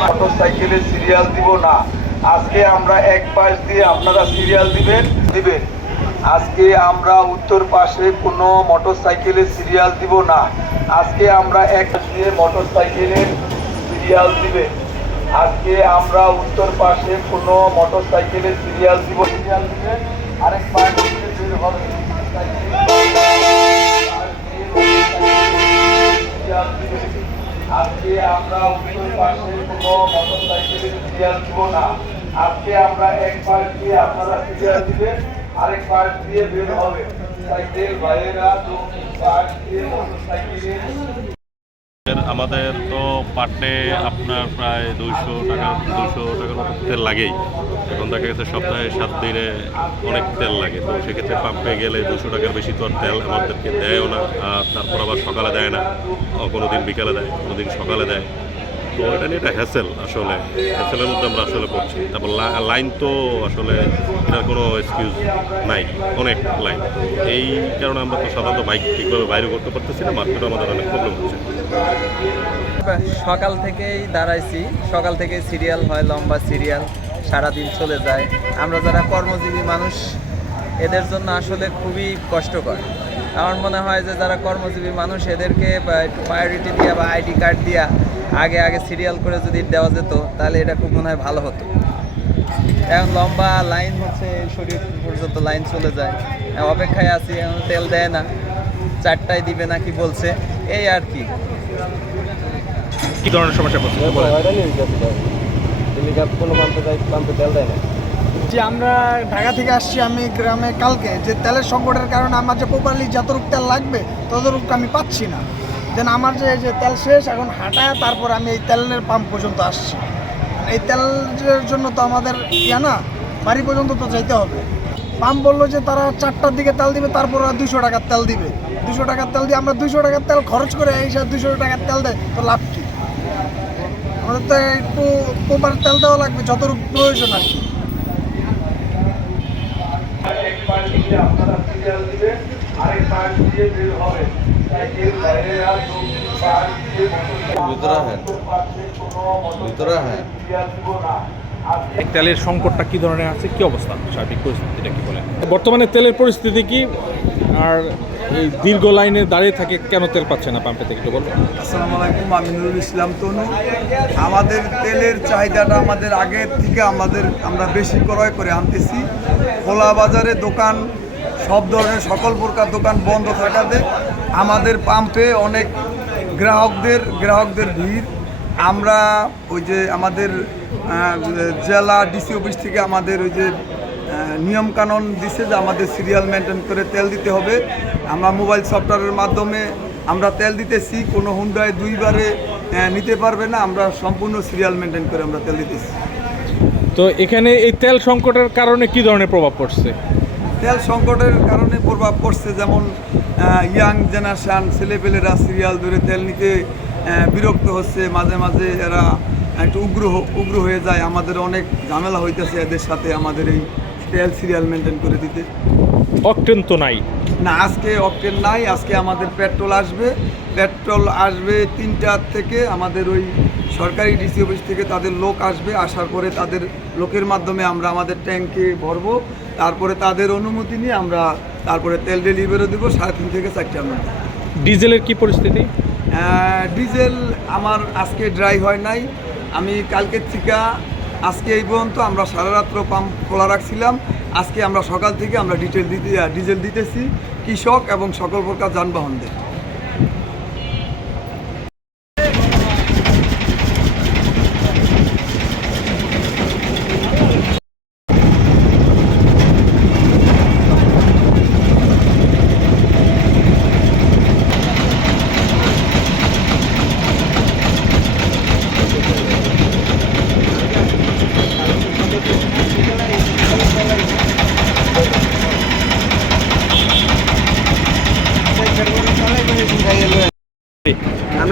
মোটরসাইকেলের সিরিয়াল দিব না। আজকে আমরা এক পাশ দিয়ে আপনারা সিরিয়াল দিবেন। আজকে আমরা উত্তর পাশে কোনো মোটরসাইকেলের সিরিয়াল দিব না। আজকে আমরা এক পাশ দিয়ে মোটরসাইকেলের সিরিয়াল দিবেন। আজকে আমরা উত্তর পাশে কোনো মোটরসাইকেলের সিরিয়াল দিবেন। আরেক পাশ দিয়ে বের হবে। আজকে আমরা উত্তর পাশে কোনো মোটরসাইকেলের সিরিয়াল দিব না। আজকে আমরা এক পাশ দিয়ে আপনারা সিরিয়াল দিবেন, আরেক পাশ দিয়ে বের হবে। সাইকেল ভাইয়েরা পাশ দিয়ে মোটরসাইকেলের আমাদের তো পার ডে আপনার প্রায় 200 টাকার মতো তেল লাগেই। এখন দেখা গেছে সপ্তাহে 7 দিনে অনেক তেল লাগে। তো সেক্ষেত্রে পাম্পে গেলে 200 টাকার বেশি তো আর তেল আমাদেরকে দেয়ও না। আর তারপর আবার সকালে দেয় না, কোনো দিন বিকালে দেয়, কোনো দিন সকালে দেয়। তো এটা নিয়ে একটা হ্যাসেল, আসলে হ্যাসেলের মধ্যে আমরা আসলে পড়ছি। তারপর লাইন তো আসলে এটার কোনো এক্সকিউজ নাই, অনেক লাইন। এই কারণে আমরা তো সাধারণত বাইক ঠিকভাবে বাইরে করতে পারতেছি না, মার্কেটে আমাদের অনেক প্রবলেম হচ্ছে। সকাল থেকেই দাঁড়াইছি, সকাল থেকে সিরিয়াল হয়, লম্বা সিরিয়াল, সারাদিন চলে যায়। আমরা যারা কর্মজীবী মানুষ এদের জন্য আসলে খুবই কষ্টকর। আমার মনে হয় যে যারা কর্মজীবী মানুষ এদেরকে একটু প্রায়োরিটি দিয়া বা আইডি কার্ড দিয়া আগে সিরিয়াল করে যদি দেওয়া যেত তাহলে এটা খুব মনে হয় ভালো হতো। এখন লম্বা লাইন হচ্ছে, শরীর পর্যন্ত লাইন চলে যায়, অপেক্ষায় আছি, এখন তেল দেয় না, 4টায় দিবে নাকি বলছে, এই আর কি। কি ধরনের সমস্যা পড়ছে কোনো পাম্পে তেল দেয় না। যে আমরা ঢাকা থেকে আসছি, আমি গ্রামে কালকে, যে তেলের সংকটের কারণে আমার যে প্রপারলি যতটুকু তেল লাগবে ততটুকু আমি পাচ্ছি না। দেন আমার যে তেল শেষ, এখন হাঁটায় তারপর আমি এই তেলের পাম্প পর্যন্ত আসছি। এই তেলের জন্য তো আমাদের না বাড়ি পর্যন্ত তো যাইতে হবে। পাম্প বললো যে তারা 4টার দিকে তেল দিবে, তারপর 200 টাকার তেল দিবে। 200 টাকার তেল দিয়ে আমরা 200 টাকার তেল খরচ করে এই 200 টাকার তেল দেয় তো লাভ কি? আমাদের তো একটু প্রপার তেল দেওয়া লাগবে যতটুকু প্রয়োজন আর কি। তেলের সংকটটা কি ধরনের আছে, কি অবস্থা, সার্বিক পরিস্থিতিটা কি বলেন? বর্তমানে তেলের পরিস্থিতি কি, আর এই দীর্ঘ লাইনে দাঁড়িয়ে থাকে কেন তেল পাচ্ছে না পাম্পে থেকে একটু বলবেন? আসসালামু আলাইকুম, আমি নুরুল ইসলাম তনু। আমাদের তেলের চাহিদাটা আমাদের আগের থেকে আমরা বেশি ক্রয় করে আনতেছি। খোলা বাজারে দোকান, সব ধরনের সকল প্রকার দোকান বন্ধ থাকাতে আমাদের পাম্পে অনেক গ্রাহকদের ভিড়। আমরা ওই যে আমাদের জেলা ডিসি অফিস থেকে আমাদের ওই যে নিয়মকানুন দিছে যে আমাদের সিরিয়াল মেনটেন করে তেল দিতে হবে। আমরা মোবাইল সফটওয়্যারের মাধ্যমে আমরা তেল দিতেছি। কোনো হুন্ডায় 2বারে নিতে পারবে না, আমরা সম্পূর্ণ সিরিয়াল মেনটেন করে আমরা তেল দিতেছি। তো এখানে এই তেল সংকটের কারণে কি ধরনের প্রভাব পড়ছে? তেল সংকটের কারণে প্রভাব পড়ছে, যেমন ইয়াং জেনারেশান ছেলেপেলেরা সিরিয়াল ধরে তেল নিতে বিরক্ত হচ্ছে, মাঝে মাঝে এরা একটু উগ্র হয়ে যায়। আমাদের অনেক ঝামেলা হইতেছে এদের সাথে আমাদের এই তেল সিরিয়াল মেনটেন করে দিতে। অকটেন তো নাই না, আজকে অকটেন নাই। আজকে আমাদের পেট্রোল আসবে 3টার থেকে। আমাদের ওই সরকারি ডিসি অফিস থেকে তাদের লোক আসবে, আসার পরে তাদের লোকের মাধ্যমে আমরা আমাদের ট্যাঙ্কে ভরবো। তারপরে তাদের অনুমতি নিয়ে আমরা তারপরে তেল ডেলিভারি দেবো 3:30 থেকে 4টার মধ্যে। ডিজেলের কি পরিস্থিতি? ডিজেল আমার আজকে ড্রাই হয় নাই। আমি কালকের থেকে আজকে এই পর্যন্ত আমরা সারা রাত্র পাম্প খোলা রাখছিলাম। আজকে আমরা সকাল থেকে আমরা ডিজেল দিতেছি কৃষক এবং সকল প্রকার যানবাহনদের।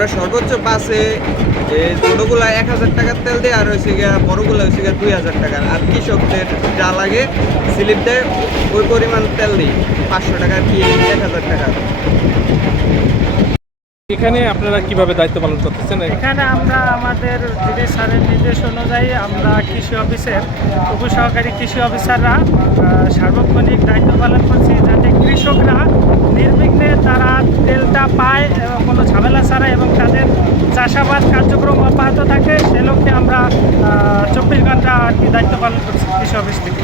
আমরা সর্বোচ্চ বাসে ছোটোগুলা 1000 টাকার তেল দেয়, আর হয়েছে গিয়া বড়গুলো হয়েছে গিয়া 2000 টাকার। আর কৃষকদের যা লাগে স্লিপ দেয়, ওই পরিমাণ তেল দিই 500 টাকা কি 1000 টাকা। এখানে আপনারা কিভাবে দায়িত্ব পালন করতেছেন? এখানে আমরা আমাদের ডিডি স্যারের নির্দেশ অনুযায়ী আমরা কৃষি অফিসের উপসহকারী কৃষি অফিসাররা সার্বক্ষণিক দায়িত্ব পালন করছি, যাতে কৃষকরা নির্বিঘ্নে তারা তেলটা পায় কোনো ঝামেলা ছাড়া এবং তাদের চাষাবাদ কার্যক্রম অব্যাহত থাকে। সে লক্ষ্যে আমরা 24 ঘন্টা আর কি দায়িত্ব পালন করছি কৃষি অফিস থেকে।